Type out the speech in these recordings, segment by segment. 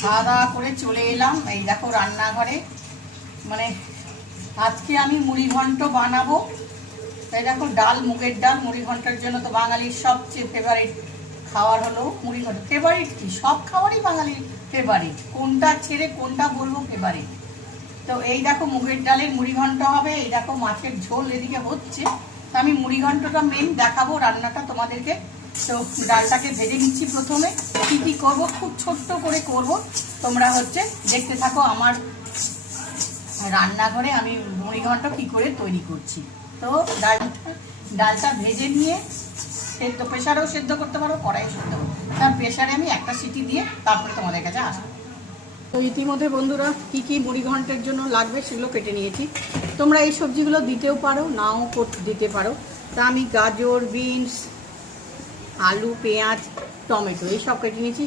খাওয়া দাওয়া করে চলে এলাম। এই দেখো রান্নাঘরে। মানে আজকে আমি মুড়ি ঘন্ট বানাবো। এই দেখো ডাল, মুগের ডাল, মুড়ি ঘণ্টার জন্য তো বাঙালির সবচেয়ে ফেভারিট খাওয়ার হলো মুড়ি ঘন্ট। ফেভারিট কি? সব খাবারই বাঙালির ফেভারিট কোনটা ছেড়ে কোনটা বলব ফেভারিট তো এই দেখো মুগের ডালের মুড়ি ঘন্ট হবে। এই দেখো মাছের ঝোল এদিকে হচ্ছে। তো আমি মুড়ি ঘন্টটা মেন দেখাবো, রান্নাটা তোমাদেরকে তো ডালটাকে ভেজে নিচ্ছি প্রথমে। কি কি করব? খুব ছোট্ট করে করব। তোমরা হচ্ছে দেখতে থাকো আমার রান্নাঘরে আমি মুড়ি ঘন্ট কি করে তৈরি করছি। তো ডালটা ডালটা ভেজে নিয়ে সেদ্ধ প্রেশারেও সেদ্ধ করতে পারো কড়াই সেদ্ধ তার প্রেশারে আমি একটা সিটি দিয়ে তারপরে তোমাদের কাছে আসব। তো ইতিমধ্যে বন্ধুরা কি কি মুড়ি ঘন্টের জন্য লাগবে সেগুলো কেটে নিয়েছি। তোমরা এই সবজিগুলো দিতেও পারো, নাও দিতে পারো। তা আমি গাজর, বিনস আলু, পেঁয়াজ, টমেটো এইসব কেটে নিয়েছি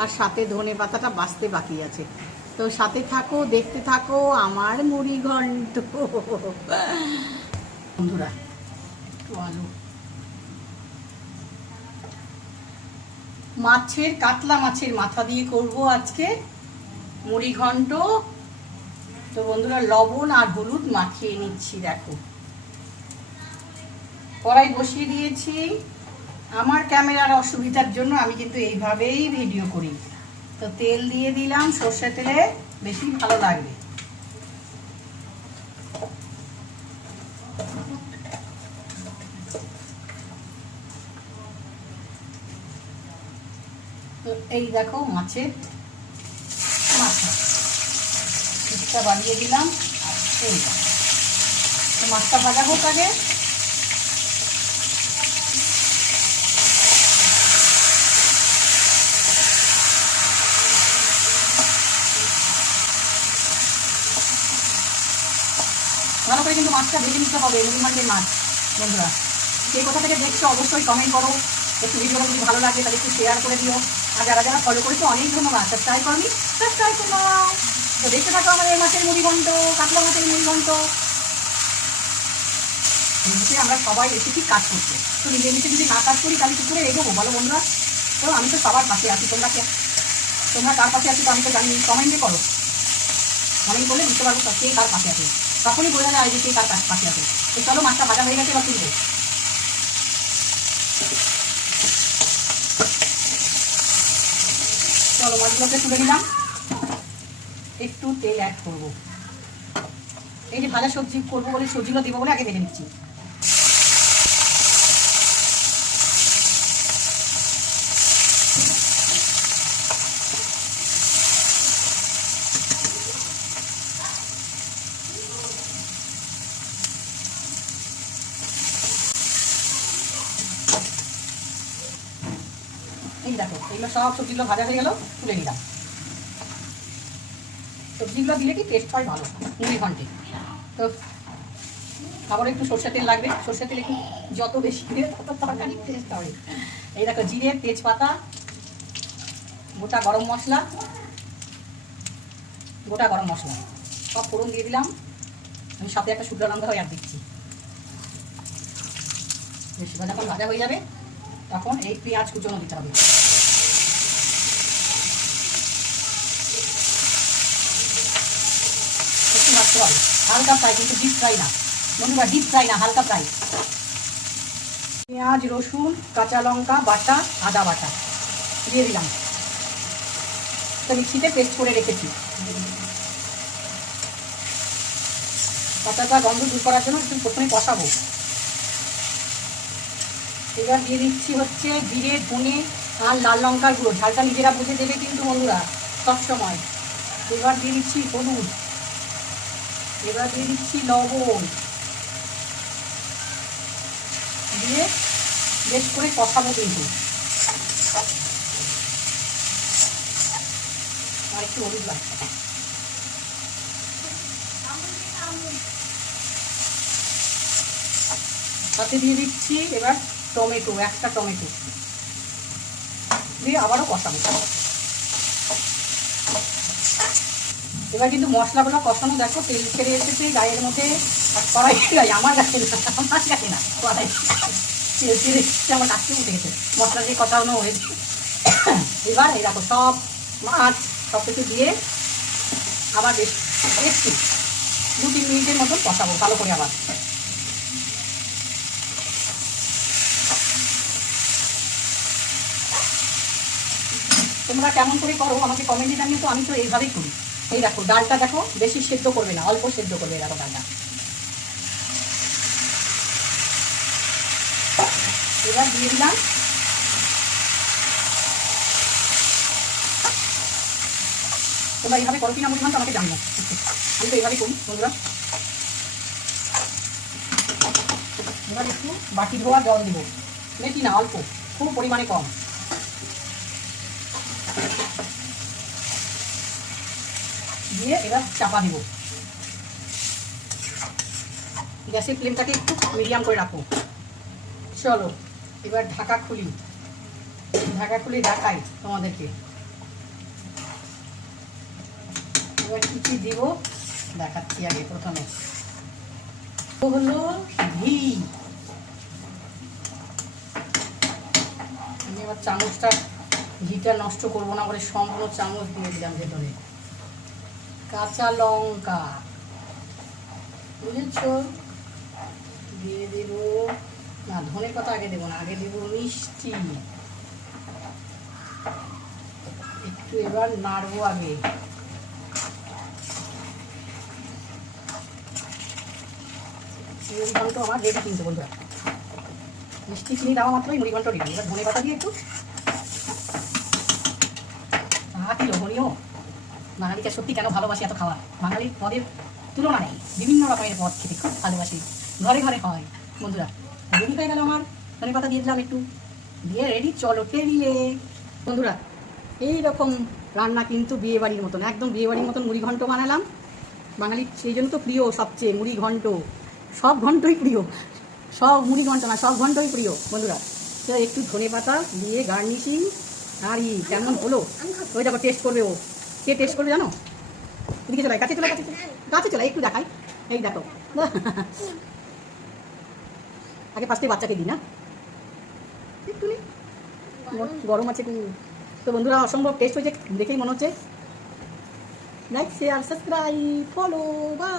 আর সাথে ধনে পাতাটা বাঁচতে বাকি আছে। তো সাথে থাকো, দেখতে থাকো, আমার মুড়ি ঘন্ট। বন্ধুরা আলু। মাছের, কাতলা মাছের মাথা দিয়ে করব আজকে মুড়ি ঘন্ট। তো বন্ধুরা, লবণ আর হলুদ মাখিয়ে নিচ্ছি, দেখো। কড়াই বসিয়ে দিয়েছি। আমার ক্যামেরার অসুবিধার জন্য আমি কিন্তু এইভাবেই ভিডিও করি। তো তেল দিয়ে দিলাম, সর্ষে তেলে বেশি ভালো লাগবে। তো এই দেখো মাছের পিসটা বাড়িয়ে দিলাম মাছটা ভাজা হোক আগে। করে কিন্তু মাছটা ভেজে নিতে হবে মাছের মাছ, বন্ধুরা। কে কোথা থেকে দেখছ অবশ্যই কমেন্ট করো। একটু ভিডিওটা যদি ভালো লাগে, তাহলে একটু শেয়ার করে দিও। আর যারা যারা ফলো করেছ, অনেক ধন্যবাদ। সাবস্ক্রাইব করনি? সাবস্ক্রাইব করে নাও তো দেখতে থাকো আমাদের মাছের মুড়ি ঘন্ট, কাতলা মাছের মুড়ি ঘন্ট। এমনিতে আমরা সবাই এসেছি কাজ করতে তো মিলেমিশে যদি না কাজ করি, তাহলে কি করে এগোবো? বলো বন্ধুরা। তো আমি তো সবার পাশে আছি, তোমরা কে? তোমরা কার পাশে আছো তো আমি তো জানি। কমেন্টে করো। কমেন্ট করলে বুঝতে পারব কে কার পাশে আছে। তখনই বোঝা যায় যে কে কার কাছ পাশে আছে। তো চলো, মাছটা ভাজা হয়ে গেছে বা তুলবো। চলো, মাছগুলোকে তুলে নিলাম। একটু তেল অ্যাড করব। এই যে ভাজা সবজি করব বলে সবজিগুলো দেবো বলে আগে দেখে নিচ্ছি। দেখো এগুলো সব সবজিগুলো ভাজা হয়ে গেল, তুলে নিলাম। সবজিগুলো দিলে কি টেস্ট হয় ভালো মুড়ি ঘন্টে। তো আবার একটু সর্ষের তেল লাগবে সর্ষের তেল একটু যত বেশি দিলে তত তরকারি টেস্ট হবে। এই দেখো, জিরে, তেজপাতা, গোটা গরম মশলা, গোটা গরম মশলা, সব ফোড়ন দিয়ে দিলাম। আমি সাথে একটা শুকনো লঙ্কা হয়ে আর দিচ্ছি। যখন ভাজা হয়ে যাবে, তখন এই পেঁয়াজ কুচনো দিতে হবে। হবে হালকা ফ্রাই, কিন্তু ডিপ ফ্রাই না। বন্ধুরা ডিপ ফ্রাই না, হালকা ফ্রাই পেঁয়াজ, রসুন, কাঁচা লঙ্কা, বাটা, আদা বাটা। দিয়ে দিলাম। তো মিক্সিতে পেস্ট করে রেখেছি। কাঁচাটা গন্ধ দূর করার জন্য একটু প্রথমে কষাবো। এবার দিয়ে দিচ্ছি হচ্ছে জিরে, ধনে আর লাল লঙ্কার গুঁড়ো। ঝালটা নিজেরা বুঝে দেবে কিন্তু বন্ধুরা, সবসময়। এবার দিয়ে দিচ্ছি হলুদ। এবার দিয়ে দিচ্ছি লবণ। দিয়ে বেশ করে কষাবো কিন্তু। আর একটু হলুদ লাগবে। দিয়ে দিচ্ছি এবার টমেটো, একটা টমেটো। দিয়ে আবারও কষাবো। এবার কিন্তু মশলাগুলো কষানো, দেখো তেল ছেড়ে এসেছে, গায়ের মধ্যে কড়াই গায়ে আমার গাছে না, আমার গাছে না, কড়াই তেল ছেড়ে এসেছে, আমার কাছে উঠে গেছে, মশলা দিয়ে কষানো হয়েছে। এবার এই দেখো সব মাছ, সব কিছু দিয়ে আবার বেশ একটু দু তিন মিনিটের মতন কষাবো, ভালো করে আবার। তোমরা কেমন করে করো, আমাকে কমেন্টে জানিয়ে তো, আমি তো এইভাবেই করি। এই দেখো, ডালটা দেখো, বেশি সেদ্ধ করবে না, অল্প সেদ্ধ করবে দেখো ডালটা। এবার দিয়ে দিলাম। তোমরা এইভাবে করো কিনা মুড়ি তো আমাকে জানিও। আমি তো এইভাবেই করি, বন্ধুরা। এবার একটু বাটি ধোয়া জল দিব। বেশি না অল্প, খুব পরিমাণে কম। দিয়ে এবার চাপা দিব। গ্যাসের ফ্লেমটাকে একটু মিডিয়াম করে রাখো। চলো, এবার ঢাকা খুলি। ঢাকা খুলে দেখাই তোমাদেরকে। এবার কি কি দিব? দেখাচ্ছি আগে প্রথমে। হলো ঘি। আমি এবার চামচটা, ঘিটা নষ্ট করব না বলে সম্পূর্ণ চামচ দিয়ে দিলাম ভেতরে। কাঁচা লঙ্কা। বুঝেছ? দিয়ে দেব। না ধনে পাতা আগে দেবো না, আগে দেবো মিষ্টি। একটু এবার নাড়বো আগে। মুড়ি ঘন্ট আমার রেডি কিন্তু বন্ধুরা। মিষ্টি চিনি দেওয়া মাত্রই মুড়ি ঘন্ট রেডি এবার ধনে পাতা দিয়ে একটু। আহ, কি বাঙালিকে সত্যি কেন ভালোবাসি এত খাওয়া বাঙালির পদের তুলনা নেই। বিভিন্ন রকমের পদ খেতে খুব ভালোবাসি। ঘরে ঘরে হয়। বন্ধুরা রেডি হয়ে গেল আমার। ধনে পাতা দিয়ে দিলাম একটু। দিয়ে রেডি চলো টেবিলে বন্ধুরা এই রকম রান্না কিন্তু বিয়ে বাড়ির মতন, একদম বিয়ে বাড়ির মতন মুড়ি ঘন্ট বানালাম। বাঙালির সেই জন্য তো প্রিয় সবচেয়ে, মুড়ি ঘন্ট। সব ঘন্টই প্রিয়। সব মুড়ি ঘন্ট না, সব ঘন্টই প্রিয়। বন্ধুরা, তো একটু ধনে পাতা দিয়ে গার্নিশিং। আর ই, কেমন হলো? ওই দেখো টেস্ট করবে ও। কে টেস্ট করবে জানো? এদিকে চলাই কাছে চলে কাছে কাছে চলাই একটু দেখাই। এই দেখো। আগে ফার্স্টে বাচ্চাকে দিই না? গরম আছে। তো বন্ধুরা, অসম্ভব টেস্ট হয়েছে, দেখেই মনে হচ্ছে। লাইক শেয়ার সাবস্ক্রাইব ফলো বা